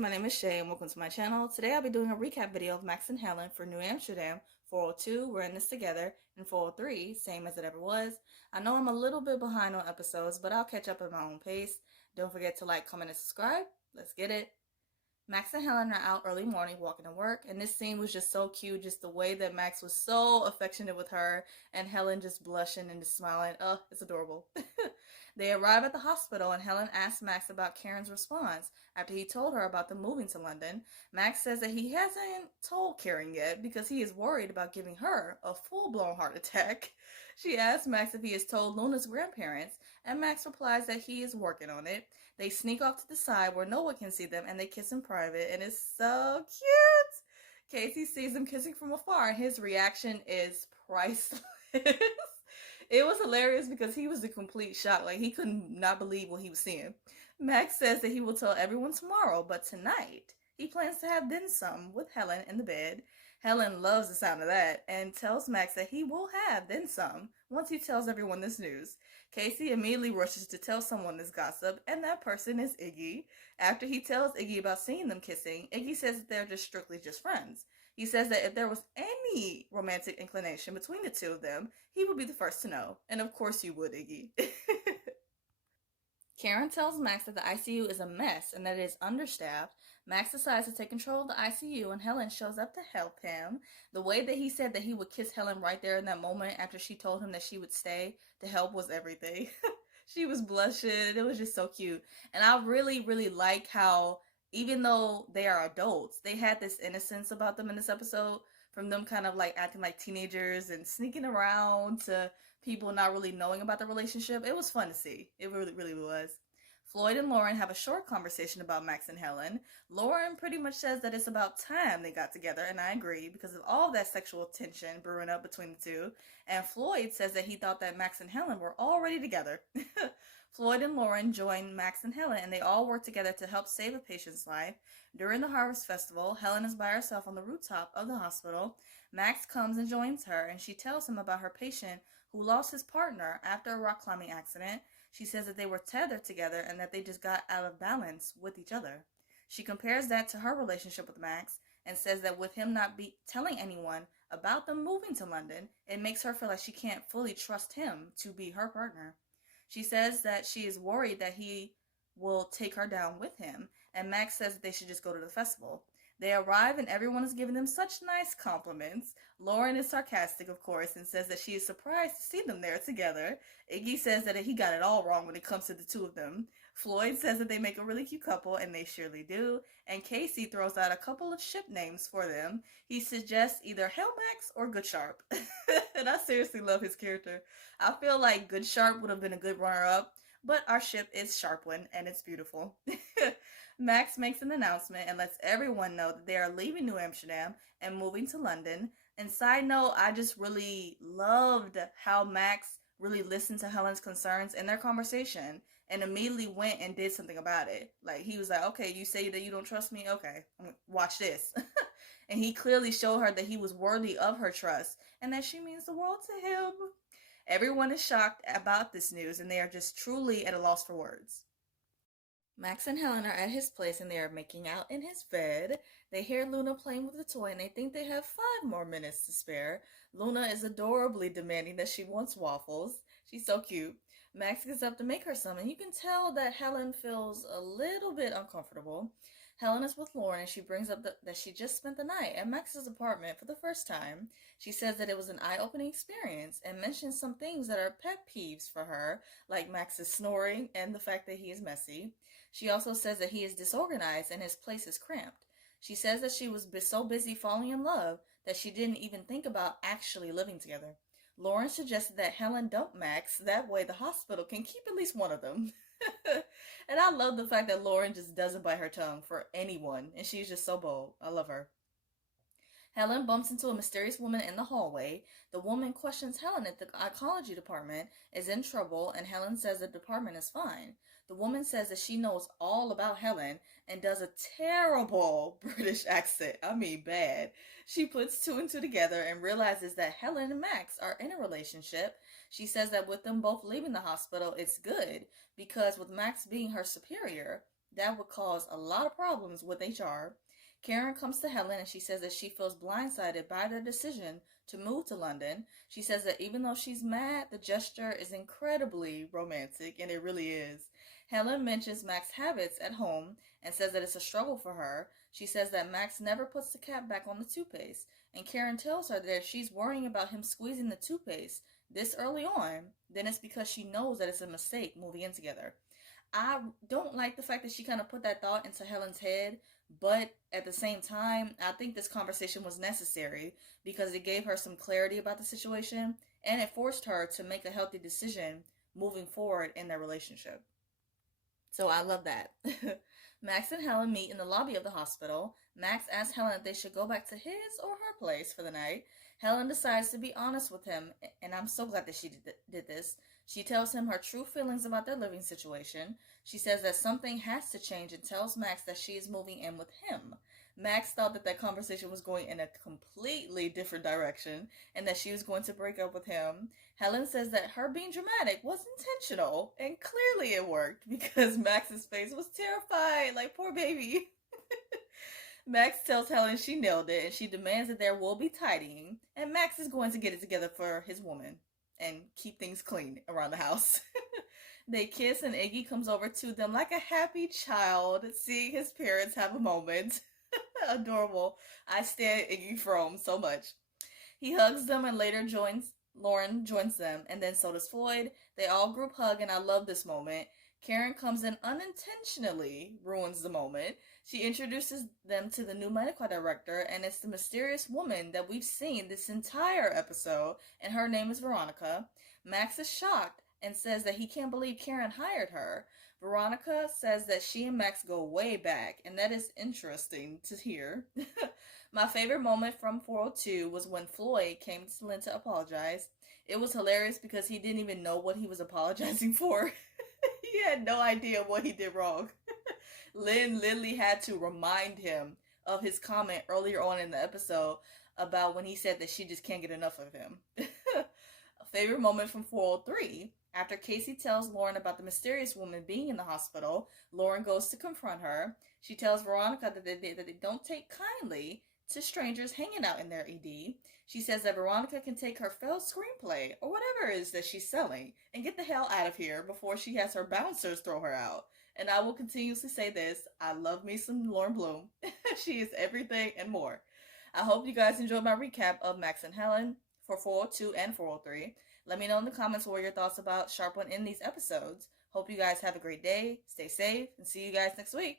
my name is Shay and welcome to my channel. Today I'll be doing a recap video of Max and Helen for New Amsterdam. 402, we're in this together, and 403, same as it ever was. I know I'm a little bit behind on episodes, but I'll catch up at my own pace. Don't forget to like, comment, and subscribe. Let's get it. Max and Helen are out early morning walking to work, and this scene was just so cute, just the way that Max was so affectionate with her, and Helen just blushing and just smiling. Oh, it's adorable. They arrive at the hospital, and Helen asks Max about Karen's response after he told her about them moving to London. Max says that he hasn't told Karen yet because he is worried about giving her a full-blown heart attack. She asks Max if he has told Luna's grandparents, and Max replies that he is working on it. They sneak off to the side where no one can see them, and they kiss in private, and it's so cute. Casey sees them kissing from afar, and his reaction is priceless. It was hilarious because he was in complete shock. Like, he could not believe what he was seeing. Max says that he will tell everyone tomorrow, but tonight he plans to have then some with Helen in the bed. Helen loves the sound of that and tells Max that he will have then some once he tells everyone this news. Casey immediately rushes to tell someone this gossip, and that person is Iggy. After he tells Iggy about seeing them kissing, Iggy says that they're just strictly just friends. He says that if there was any romantic inclination between the two of them, he would be the first to know. And of course you would, Iggy. Karen tells Max that the ICU is a mess and that it is understaffed. Max decides to take control of the ICU, and Helen shows up to help him. The way that he said that he would kiss Helen right there in that moment after she told him that she would stay to help was everything. She was blushing. It was just so cute. And I really, really like how, even though they are adults, they had this innocence about them in this episode, from them kind of like acting like teenagers and sneaking around to people not really knowing about the relationship. It was fun to see. It really, really was. Floyd and Lauren have a short conversation about Max and Helen. Lauren pretty much says that it's about time they got together, and I agree because of all that sexual tension brewing up between the two. And Floyd says that he thought that Max and Helen were already together. Floyd and Lauren join Max and Helen, and they all work together to help save a patient's life. During the Harvest Festival, Helen is by herself on the rooftop of the hospital. Max comes and joins her, and she tells him about her patient who lost his partner after a rock climbing accident. She says that they were tethered together and that they just got out of balance with each other. She compares that to her relationship with Max and says that with him not telling anyone about them moving to London, it makes her feel like she can't fully trust him to be her partner. She says that she is worried that he will take her down with him, and Max says that they should just go to the festival. They arrive and everyone is giving them such nice compliments. Lauren is sarcastic, of course, and says that she is surprised to see them there together. Iggy says that he got it all wrong when it comes to the two of them. Floyd says that they make a really cute couple, and they surely do. And Casey throws out a couple of ship names for them. He suggests either Hell Max or Good Sharp. And I seriously love his character. I feel like Good Sharp would have been a good runner-up, but our ship is Sharpwin, and it's beautiful. Max makes an announcement and lets everyone know that they are leaving New Amsterdam and moving to London. And side note, I just really loved how Max really listened to Helen's concerns in their conversation and immediately went and did something about it. Like, he was like, okay, you say that you don't trust me? Okay, watch this. And he clearly showed her that he was worthy of her trust and that she means the world to him. Everyone is shocked about this news, and they are just truly at a loss for words. Max and Helen are at his place and they are making out in his bed. They hear Luna playing with the toy and they think they have 5 more minutes to spare. Luna is adorably demanding that she wants waffles. She's so cute. Max gets up to make her some, and you can tell that Helen feels a little bit uncomfortable. Helen is with Lauren and she brings up that she just spent the night at Max's apartment for the first time. She says that it was an eye-opening experience and mentions some things that are pet peeves for her, like Max's snoring and the fact that he is messy. She also says that he is disorganized and his place is cramped. She says that she was so busy falling in love that she didn't even think about actually living together. Lauren suggested that Helen dump Max, that way the hospital can keep at least one of them. And I love the fact that Lauren just doesn't bite her tongue for anyone, and she's just so bold. I love her. Helen bumps into a mysterious woman in the hallway. The woman questions Helen if the ecology department is in trouble, and Helen says the department is fine. The woman says that she knows all about Helen and does a terrible British accent. I mean, bad. She puts 2 and 2 together and realizes that Helen and Max are in a relationship. She says that with them both leaving the hospital, it's good because with Max being her superior, That would cause a lot of problems with HR. Karen comes to Helen and she says that she feels blindsided by their decision to move to London. She says that even though she's mad, the gesture is incredibly romantic, and it really is. Helen mentions Max's habits at home and says that it's a struggle for her. She says that Max never puts the cap back on the toothpaste, and Karen tells her that if she's worrying about him squeezing the toothpaste this early on, then it's because she knows that it's a mistake moving in together. I don't like the fact that she kind of put that thought into Helen's head, but at the same time, I think this conversation was necessary because it gave her some clarity about the situation and it forced her to make a healthy decision moving forward in their relationship. So I love that. Max and Helen meet in the lobby of the hospital. Max asks Helen if they should go back to his or her place for the night. Helen decides to be honest with him, and I'm so glad that she did this. She tells him her true feelings about their living situation. She says that something has to change and tells Max that she is moving in with him. Max thought that conversation was going in a completely different direction and that she was going to break up with him. Helen says that her being dramatic was intentional, and clearly it worked because Max's face was terrified, like poor baby. Max tells Helen she nailed it and she demands that there will be tidying, and Max is going to get it together for his woman and keep things clean around the house. They kiss and Iggy comes over to them like a happy child, seeing his parents have a moment. Adorable. I stand Iggy Frome so much. He hugs them and later Lauren joins them, and then so does Floyd. They all group hug, and I love this moment. Karen comes in unintentionally, ruins the moment. She introduces them to the new medical director, and it's the mysterious woman that we've seen this entire episode, and her name is Veronica. Max is shocked and says that he can't believe Karen hired her. Veronica says that she and Max go way back, and that is interesting to hear. My favorite moment from 402 was when Floyd came to Lynn to apologize. It was hilarious because he didn't even know what he was apologizing for. He had no idea what he did wrong. Lynn literally had to remind him of his comment earlier on in the episode about when he said that she just can't get enough of him. A favorite moment from 403. After Casey tells Lauren about the mysterious woman being in the hospital, Lauren goes to confront her. She tells Veronica that they don't take kindly to strangers hanging out in their ED. She says that Veronica can take her failed screenplay or whatever it is that she's selling and get the hell out of here before she has her bouncers throw her out. And I will continuously say this, I love me some Lauren Bloom. She is everything and more. I hope you guys enjoyed my recap of Max and Helen for 402 and 403. Let me know in the comments what are your thoughts about Sharp One in these episodes. Hope you guys have a great day, stay safe, and see you guys next week.